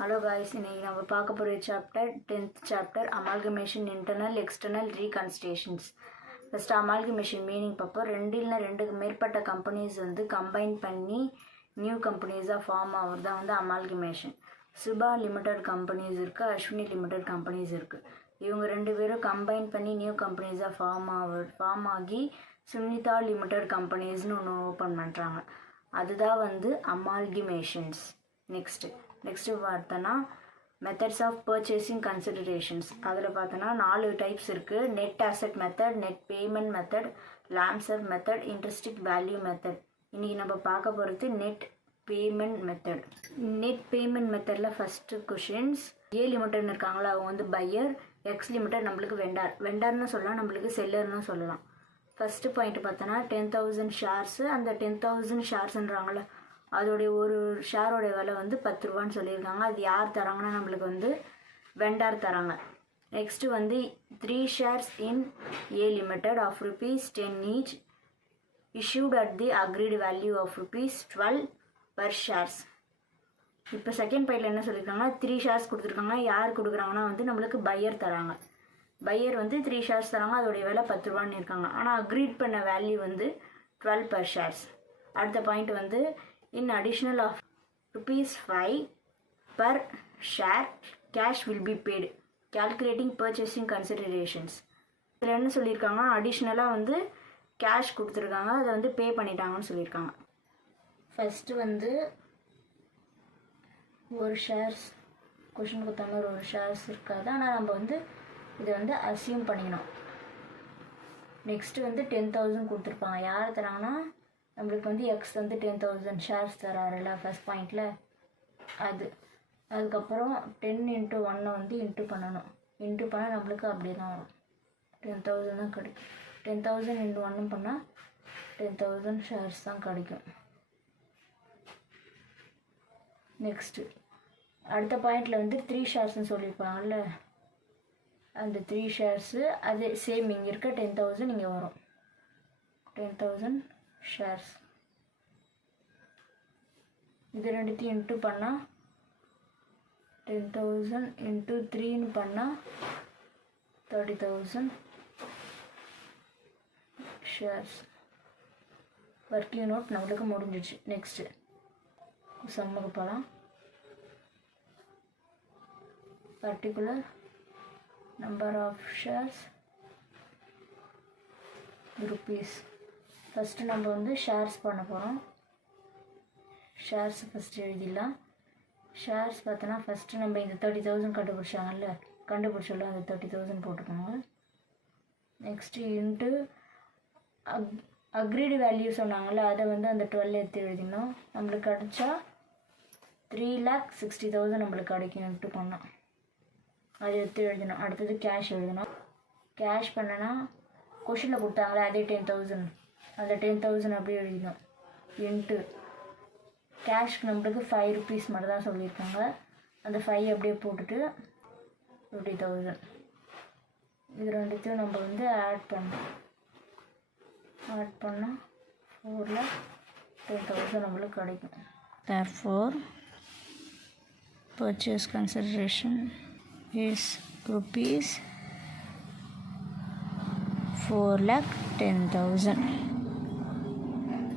Hello guys, இன்னைக்கு நம்ம பார்க்க போகிற chapter 10th chapter amalgamation internal external reconstructions. First amalgamation meaning பார்ப்போம். ரெண்டுக்கு மேற்பட்ட கம்பெனிஸ் வந்து கம்பைன் பண்ணி நியூ கம்பெனிஸாக ஃபார்ம் ஆகுறது தான் வந்து அமால்கமேஷன். சுபா லிமிடெட் கம்பெனிஸ் இருக்குது, அஸ்வினி லிமிடெட் கம்பெனிஸ் இருக்குது. இவங்க ரெண்டு பேரும் கம்பைன் பண்ணி நியூ கம்பெனிஸாக ஃபார்ம் ஆகி சுனிதா லிமிடெட் கம்பெனிஸ்னு ஒன்று ஓப்பன் பண்ணுறாங்க. அதுதான் வந்து அமால்கமேஷன்ஸ். நெக்ஸ்ட்டு பார்த்தோன்னா மெத்தட்ஸ் ஆஃப் பர்ச்சேசிங் கன்சிடரேஷன்ஸ். அதில் பார்த்தோன்னா 4 டைப்ஸ் இருக்குது. Net asset method, net payment method, lump sum method, intrinsic value method. இன்றைக்கி நம்ம பார்க்க போகிறது net payment method. Net payment மெத்தடில் ஃபஸ்ட்டு கொஷின்ஸ். ஏ லிமிடெட்னு இருக்காங்களா, அவங்க வந்து பையர். எக்ஸ் லிமிடெட் நம்மளுக்கு வெண்டார்னு சொல்லலாம், நம்மளுக்கு செல்லர்னு சொல்லலாம். ஃபஸ்ட்டு பாயிண்ட் பார்த்தோன்னா 10,000 ஷேர்ஸு. அந்த 10,000 ஷேர்ஸ்ன்றாங்கள, அதோடைய ஒரு ஷேரோடைய விலை வந்து 10 ரூபான்னு சொல்லியிருக்காங்க. அது யார் தராங்கன்னா நம்மளுக்கு வந்து வெண்டார் தராங்க. நெக்ஸ்ட்டு வந்து 3 shares in a limited of ₹10 each issued at the agreed value of ₹12 per shares. இப்போ செகண்ட் பாயிண்டில் என்ன சொல்லியிருக்காங்கன்னா 3 shares கொடுத்துருக்காங்க. யார் கொடுக்குறாங்கன்னா வந்து நம்மளுக்கு பையர் தராங்க. பையர் வந்து 3 shares தராங்க, அதோடைய விலை 10 ரூபான்னு இருக்காங்க. ஆனால் அக்ரீட் பண்ண வேல்யூ வந்து 12 per shares. அடுத்த பாயிண்ட் வந்து in additional of ₹5 per share cash will be paid calculating purchasing considerations. இதில் என்ன சொல்லியிருக்காங்க, அடிஷ்னலாக வந்து கேஷ் கொடுத்துருக்காங்க, அதை வந்து பே பண்ணிட்டாங்கன்னு சொல்லியிருக்காங்க. ஃபஸ்ட்டு வந்து ஒரு ஷேர்ஸ் கொஷின் கொடுத்த மாதிரி ஒரு ஷேர்ஸ் இருக்காது, ஆனால் நம்ம வந்து இதை வந்து அசியூம் பண்ணிக்கணும். நெக்ஸ்ட்டு வந்து 10,000 கொடுத்துருப்பாங்க. யார் தராங்கன்னா நம்மளுக்கு வந்து எக்ஸ் வந்து 10,000 ஷேர்ஸ் தராருல்ல ஃபஸ்ட் பாயிண்டில், அதுக்கப்புறம் 10 × 1 வந்து இன்ட்டு பண்ணணும். இன்ட்டு பண்ணால் நம்மளுக்கு அப்படி தான் வரும், 10,000 தான் கிடைக்கும். 10,000 × 1 பண்ணால் 10,000 ஷேர்ஸ் தான் கிடைக்கும். நெக்ஸ்ட்டு அடுத்த பாயிண்டில் வந்து 3 ஷேர்ஸ்ன்னு சொல்லியிருப்பாங்கல்ல, அந்த 3 ஷேர்ஸு அது சேம் இங்கே இருக்க 10,000 இங்கே வரும். 10,000 ஷேர்ஸ். இது ரெண்டுத்தையும் இன்ட்டு பண்ணால் 10,000 × 3ன்னு பண்ணால் 30,000 ஷேர்ஸ். ஒர்க்கிங் நோட் நம்மளுக்கு முடிஞ்சிடுச்சு. நெக்ஸ்ட்டு சம்முக்கு போகலாம். Particular number of shares rupees. First நம்ம வந்து ஷேர்ஸ் பண்ண போகிறோம். ஷேர்ஸ் ஃபஸ்ட்டு எழுதிடலாம். ஷேர்ஸ் பார்த்தோன்னா ஃபஸ்ட்டு நம்ம இந்த 30,000 கண்டுபிடிச்சோம்ல, அந்த 30,000 போட்டுக்கோங்க. நெக்ஸ்ட்டு இன்ட்டு அக்ரீடு வேல்யூ சொன்னாங்கள்ல, அதை வந்து அந்த 12 எடுத்து எழுதினோம். நம்மளுக்கு கிடச்சா 3,60,000 நம்மளுக்கு கிடைக்கும் இன்ட்டு பண்ணோம். அதை எடுத்து எழுதணும். அடுத்தது கேஷ் எழுதணும். கேஷ் பண்ணனா கொஷினில் கொடுத்தாங்களே அதே 10,000, அந்த 10,000 அப்படியே எழுதிடும். இன்ட்டு கேஷ்க்கு நம்மளுக்கு ₹5 மட்டும் தான் சொல்லியிருக்காங்க, அந்த 5 அப்படியே போட்டுட்டு 50,000. இது ரெண்டுத்தையும் நம்ம வந்து ஆட் பண்ணால் 4,10,000 நம்மளுக்கு கிடைக்கும். Therefore purchase consideration is ₹4,10,000.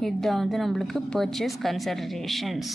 இதுதான் வந்து நம்மளுக்கு பர்ச்சேஸ் கன்சிடரேஷன்ஸ்.